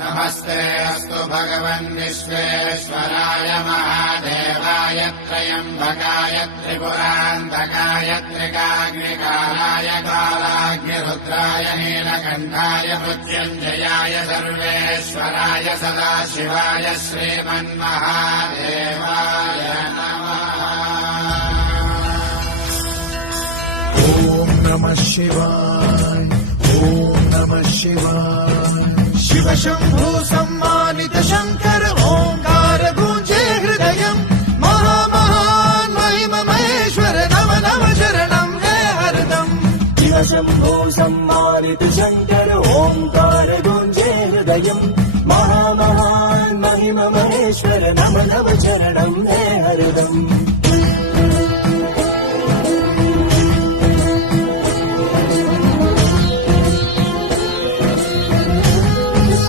नमस्ते अस्तु भगवन् विश्वेश्वराय महादेवाय त्र्यम्बकाय त्रिपुरान्तकाय त्रिकाग्निकालाय कालाग्निरुद्राय नीलकण्ठाय मृत्युञ्जयाय सर्वेश्वराय सदाशिवाय श्रीमन्महादेवाय नमः। ॐ नमः शिवाय, ॐ नमः शिवाय। शिव शंभो सम्मानित शंकर ओंकार गूंजे हृदयम् महामहान् महिम महेश्वर नम नम शरणं हे हरदम्। शिव शंभो सम्मानित शंकर ओंकार गूंजे हृदयम् महामहान् महिम महेश्वर नम नम शरणं हे हरदम्।